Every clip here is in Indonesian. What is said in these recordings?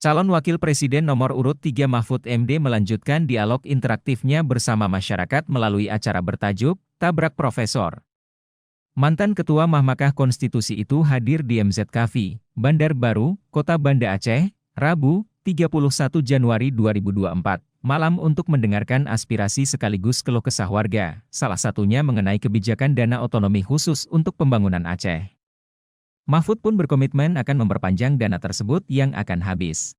Calon Wakil Presiden nomor urut 3 Mahfud MD melanjutkan dialog interaktifnya bersama masyarakat melalui acara bertajuk Tabrak Profesor. Mantan Ketua Mahkamah Konstitusi itu hadir di MZKV, Bandar Baru, Kota Banda Aceh, Rabu, 31 Januari 2024, malam untuk mendengarkan aspirasi sekaligus keluh kesah warga, salah satunya mengenai kebijakan dana otonomi khusus untuk pembangunan Aceh. Mahfud pun berkomitmen akan memperpanjang dana tersebut yang akan habis.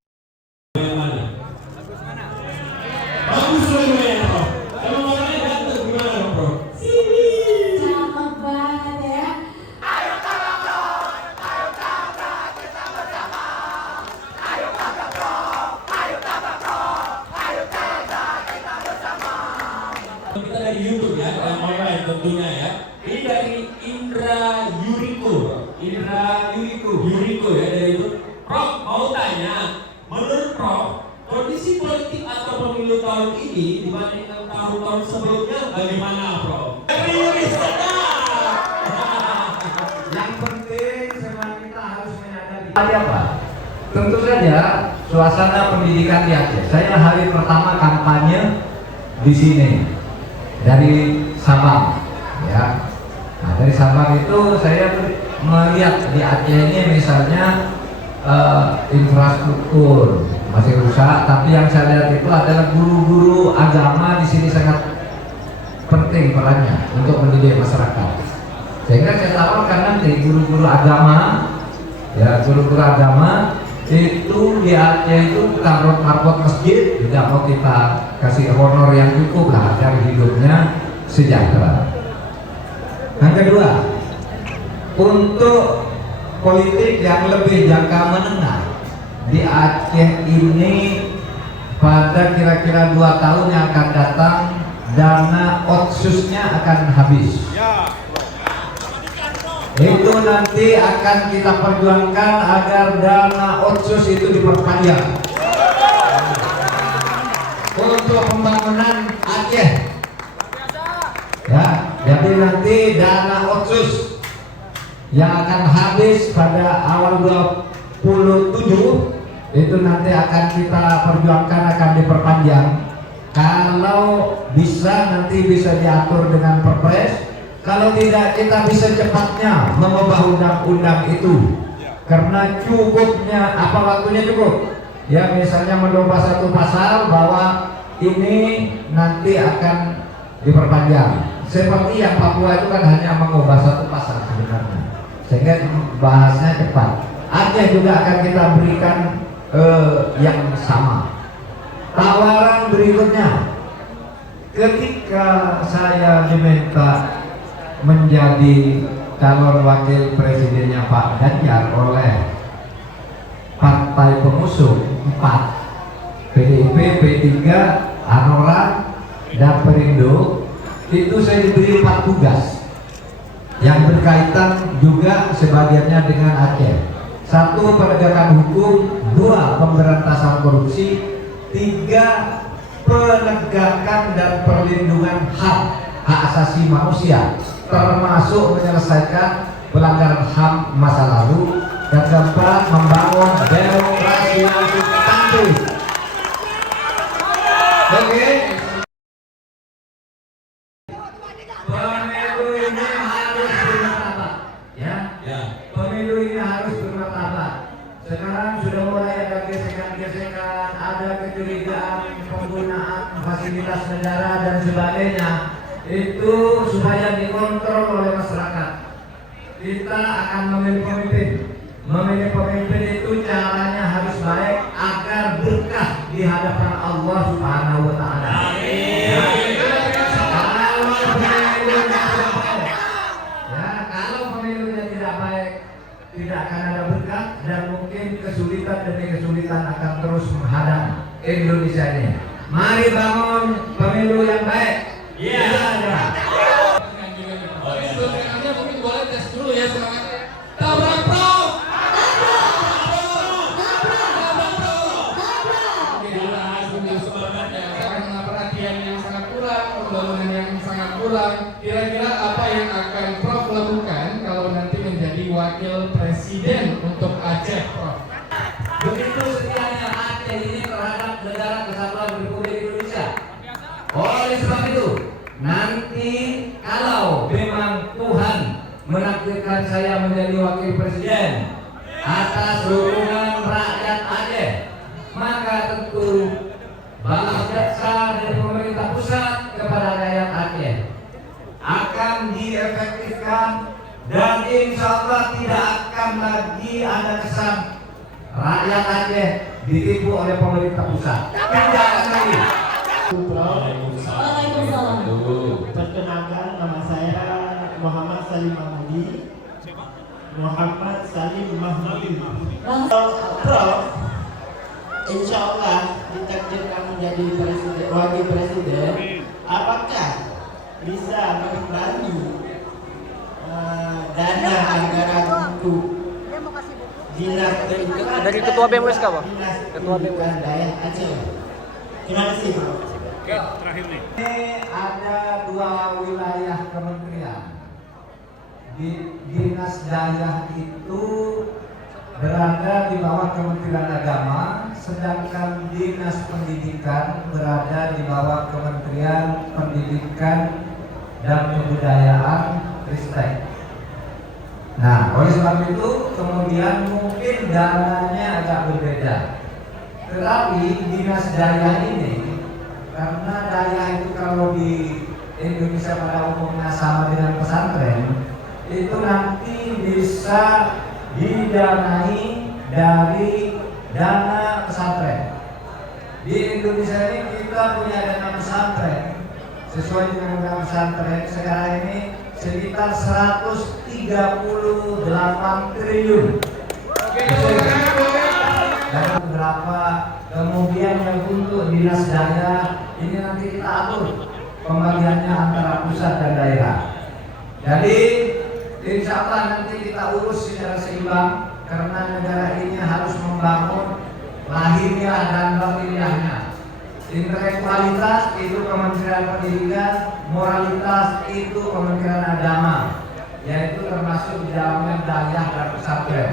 Kita dari YouTube ya, yang online tentunya ya. Ini dari Indra Yuriko ya dari itu. Prof mau tanya, menurut Prof, kondisi politik atau pemilu tahun ini dibandingkan tahun-tahun sebelumnya bagaimana, Prof? Dari Yurisada. Yang penting semua kita harus menyadari apa? Tentu saja suasana pendidikan di Aceh. Saya hari pertama kampanye di sini dari Sabang, ya. Nah, dari Sabang itu saya melihat di Aceh ini misalnya infrastruktur masih rusak, tapi yang saya lihat itu adalah guru-guru agama di sini sangat penting perannya untuk mendidik masyarakat. Sehingga saya tawarkan nanti guru-guru agama, ya guru-guru agama itu di Aceh itu taruh marbot masjid juga mau kita kasih honor yang cukup lah agar hidupnya sejahtera. Yang kedua, untuk politik yang lebih jangka menengah di Aceh ini pada kira-kira 2 tahun yang akan datang dana otsusnya akan habis. Itu nanti akan kita perjuangkan agar dana otsus itu diperpanjang untuk pembangunan Aceh. Ya, jadi nanti dana otsus yang akan habis pada awal 27 itu nanti akan kita perjuangkan akan diperpanjang. Kalau bisa nanti bisa diatur dengan perpres. Kalau tidak kita bisa cepatnya mengubah undang-undang itu. Karena cukupnya apa waktunya cukup. Ya misalnya merubah satu pasal bahwa ini nanti akan diperpanjang. Seperti yang Papua itu kan hanya mengubah satu pasal sebenarnya. Sehingga bahasnya cepat. Aceh juga akan kita berikan yang sama. Tawaran berikutnya, ketika saya diminta menjadi calon wakil presidennya Pak Ganjar oleh partai pengusung 4, PDIP, P3, Hanura, dan Perindo, itu saya diberi 4 tugas yang berkaitan juga sebagiannya dengan Aceh. 1, penegakan hukum, 2, pemberantasan korupsi, 3, penegakan dan perlindungan hak asasi manusia, termasuk menyelesaikan pelanggaran HAM masa lalu, dan keempat, membangun demokrasi yang substantif. Oke. Pemilu ini harus bermartabat, ya. Pemilu ini harus bermartabat. Sekarang sudah mulai ada gesekan-gesekan, ada kecurigaan penggunaan fasilitas negara dan sebagainya. Itu supaya dikontrol oleh masyarakat. Kita akan memilih pemimpin. Memilih pemimpin itu caranya harus baik agar berkah di hadapan Allah Subhanahu wa taala. Kalau pemilunya tidak baik, tidak akan ada berkah dan mungkin kesulitan demi kesulitan akan terus menghadang Indonesia ini. Mari bangun pemilu yang baik. Iya. Mungkin boleh tes dulu ya semangatnya. Tabrak Prof. Karena perhatian yang sangat kurang, pembangunan yang sangat kurang. Kira-kira apa yang akan Prof lakukan kalau nanti menjadi wakil presiden untuk Aceh, Prof? Begitu setianya mencalonkan saya menjadi wakil presiden atas dukungan rakyat Aceh, maka tentu balas jasa dari pemerintah pusat kepada rakyat Aceh akan diefektifkan, dan insya Allah tidak akan lagi ada kesan rakyat Aceh ditipu oleh pemerintah pusat. Tidak akan lagi. Waalaikumsalam. Perkenalkan, nama saya Muhammad Salim Mahmudi. Muhammad Salim Mahmudi. Prof, insya Allah ditakdirkan menjadi wakil presiden. Apakah bisa mengimbangi dana anggaran untuk dinas Dari Ketua BMWSK, Pak. dinas Ketua pendidikan daerah Aceh? Terima kasih, Bro. Ini ada 2 wilayah kementerian. Di Dinas Daya itu berada di bawah Kementerian Agama, sedangkan Dinas Pendidikan berada di bawah Kementerian Pendidikan dan Kebudayaan Ristek. Nah, oleh sebab itu kemudian mungkin dananya agak berbeda. Tetapi Dinas Daya ini, karena daya itu kalau di Indonesia pada umumnya sama dengan pesantren, itu nanti bisa didanai dari dana pesantren. Di Indonesia ini kita punya dana pesantren sesuai dengan undang pesantren sekarang ini sekitar 138 triliun. Dan beberapa kemudian yang untuk dinas daya ini nanti kita atur pembagiannya antara pusat dan daerah. Jadi insya Allah nanti kita urus secara seimbang, karena negara ini harus membangun lahiriah dan batiniahnya. Intelektualitas itu Kementerian Pendidikan, moralitas itu Kementerian Agama, yaitu termasuk di dalamnya daya dan pesantren.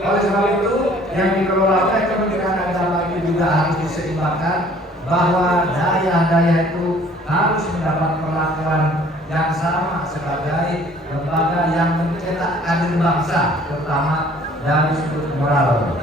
Oleh sebab itu yang dikelola oleh Kementerian Agama itu juga harus diseimbangkan, bahwa daya-daya itu harus mendapat perlakuan yang sama sebagai lembaga yang mencetak kader bangsa, terutama dari sudut moral.